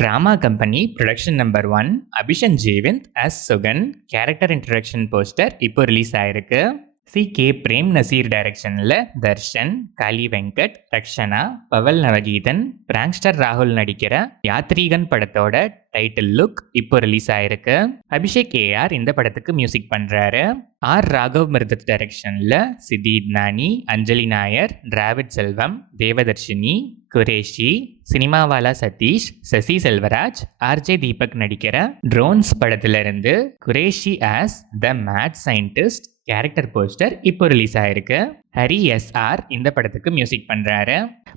Drama Company Production Number 1 அபிஷன் Jeevinth as Sugan character introduction poster இப்போ release ஆயிருக்கு. K frame Nazeer டைரக்ஷனில் தர்ஷன், காளி Venkat, Rakshana, Powell Navageethan, prankster ராகுல் நடிக்கிற யாத்ரீகன் படத்தோட டைட்டில் லுக் இப்போ ரிலீஸ் ஆயிருக்கு. அபிஷேக் ஏஆர் இந்த படத்துக்கு மியூசிக் பண்றாரு. ராகவ் மிருதத் டைரக்ஷன்ல சிதீத் நானி, அஞ்சலி நாயர், டிராவிட் செல்வம், தேவதர்ஷினி, குரேஷி, சினிமாவாலா சதீஷ், சசி செல்வராஜ், ஆர்ஜே தீபக் நடிக்கிற ட்ரோன்ஸ் படத்துல இருந்து குரேஷி ஆஸ் த மேட் சயின்டிஸ்ட் கேரக்டர் போஸ்டர் இப்போ ரிலீஸ் ஆயிருக்கு. ஹரி எஸ்ஆர் இந்த படத்துக்கு மியூசிக் பண்றாரு.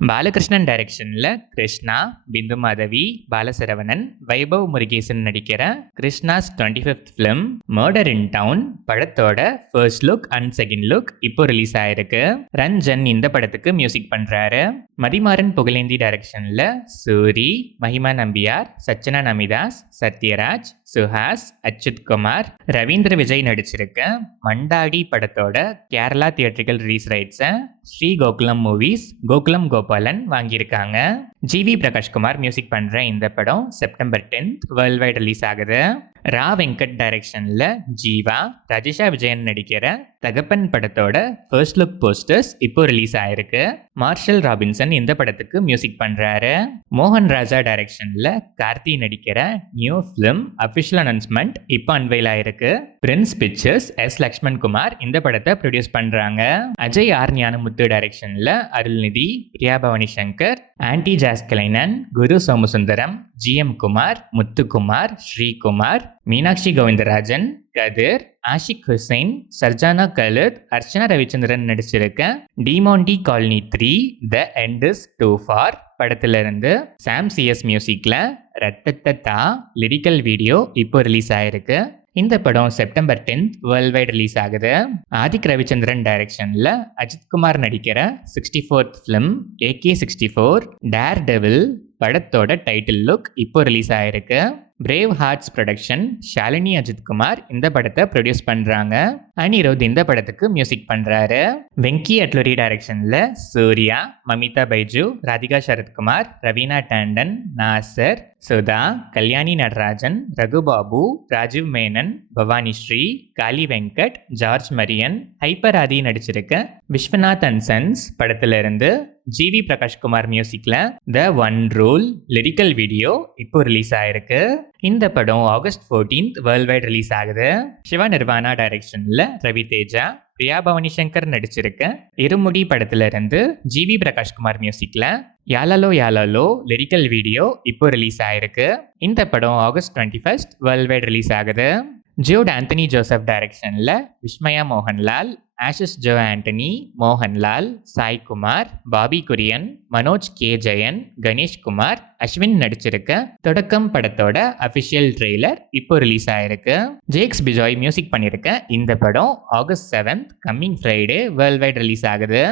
பாலகிருஷ்ணன் டைரக்ஷன்ல கிருஷ்ணா, பிந்து மாதவி, பாலசரவணன், வைபவ் முருகேசன் நடிக்கிற Krishna's 25th film murder in town படத்தோட first look and second look இப்போ ரிலீஸ் ஆயிருக்கு. ரஞ்சன் இந்த படத்துக்கு மியூசிக் பண்றாரு. மதிமாறன் புகழேந்தி டைரக்ஷன்ல சூரி, மஹிமா நம்பியார், சச்சனா நமிதாஸ், சத்யராஜ், சுஹாஸ், அச்சுத் குமார், ரவீந்திர விஜய் நடிச்சிருக்க மண்டாடி படத்தோட கேரளா தியேட்ரிக்கல் ரிலீஸ் ரைட்ஸை ஸ்ரீ கோகுலம் மூவிஸ் கோகுலம் கோபாலன் வாங்கியிருக்காங்க. ஜிவி பிரகாஷ்குமார் மியூசிக் பண்ற இந்த படம் September 10th world wide release ஆகுது. ரா வெங்கட் டைரக்ஷன்ல ஜீவா, ராஜேஷா விஜயன் நடிக்கிற தகப்பன் படத்தோட ஃபர்ஸ்ட் லுக் போஸ்டர்ஸ் இப்போ ரிலீஸ் ஆயிருக்கு. மார்ஷல் ராபின்சன் இந்த படத்துக்கு மியூசிக் பண்றாரு. மோகன் ராஜா டைரக்ஷன்ல கார்த்தி நடிக்கிற நியூ ஃபிலிம் அபிஷியல் அனௌன்ஸ்மெண்ட் இப்போ அன்வைல் ஆயிருக்கு. பிரின்ஸ் பிக்சர்ஸ் லக்ஷ்மண் குமார் இந்த படத்தை ப்ரொடியூஸ் பண்றாங்க. அஜய் ஆர் ஞானமுத்து டைரக்ஷன்ல Arulnithi, Priya Bhavani Shankar, Antti Jaskelainen, Guru Somasundaram, GM Kumar, Muthukumar, Srikumar, Meenakshi Govindarajan, Kathir, Aashiq Hussain, Sarjano Khalid, Archana Ravichandran நடிச்சிருக்க Demonte Colony 3 the end is too for படத்துல இருந்து சாம் சிஎஸ் மியூசிக்ல ரத்தத்தா லிரிக்கல் வீடியோ இப்போ ரிலீஸ் ஆயிருக்கு. இந்த படம் September 10th world wide release ஆகுது. ஆதிக் ரவிச்சந்திரன் டைரக்ஷன்ல அஜித்குமார் நடிக்கிற 64th film AK-64 Dare Devil படத்தோட டைட்டில் லுக் இப்போ ரிலீஸ் ஆயிருக்கு. Brave Hearts production Shalini Ajithkumar இந்த படத்தை ப்ரொடியூஸ் பண்றாங்க. அனிருத் இந்த படத்துக்கு மியூசிக் பண்றாரு. வெங்கி அட்லூரி டைரக்ஷன்ல Suriya, Mamitha Baiju, Radhika Sarathkumar, Raveena Tandon, Nassar, Sudha, Kalyani Natarajan, Raghubabu, Rajeev Menon, Bhavani Sri, Kaali Venkat, George Mariyan, hyper Aadhi நடிச்சிருக்க விஸ்வநாத் அண்ட் சன்ஸ் படத்துல இருந்து ஜிவி பிரகாஷ்குமார் மியூசிக்ல the one rule lyrical video இப்போ ரிலீஸ் ஆயிருக்கு. இந்த படம் August 14th world wide release ஆகுது. சிவா நிர்வாணா டைரக்ஷன்ல ரவி தேஜா, பிரியா பவானி சங்கர் நடிச்சிருக்க இருமுடி படத்துல இருந்து ஜிவி பிரகாஷ்குமார் மியூசிக்ல யாலாலோ யாலாலோ லிரிக்கல் வீடியோ இப்போ ரிலீஸ் ஆயிருக்கு. இந்த படம் August 21st worldwide release ஆகுது. ஜூட் ஆந்தனி ஜோசப் டைரக்ஷன்ல விஸ்மயா மோகன்லால், ஆஷிஷ் ஜோ ஆண்டனி, மோகன்லால், சாய்குமார், பாபி குரியன், மனோஜ் கே ஜெயன், கணேஷ் குமார், அஸ்வின் நடிச்சிருக்க தொடக்கம் படத்தோட அபிஷியல் ட்ரெய்லர் இப்போ ரிலீஸ் ஆயிருக்கு. ஜேக்ஸ் பிஜாய் மியூசிக் பண்ணியிருக்க இந்த படம் August 7th coming Friday world wide release ஆகுது.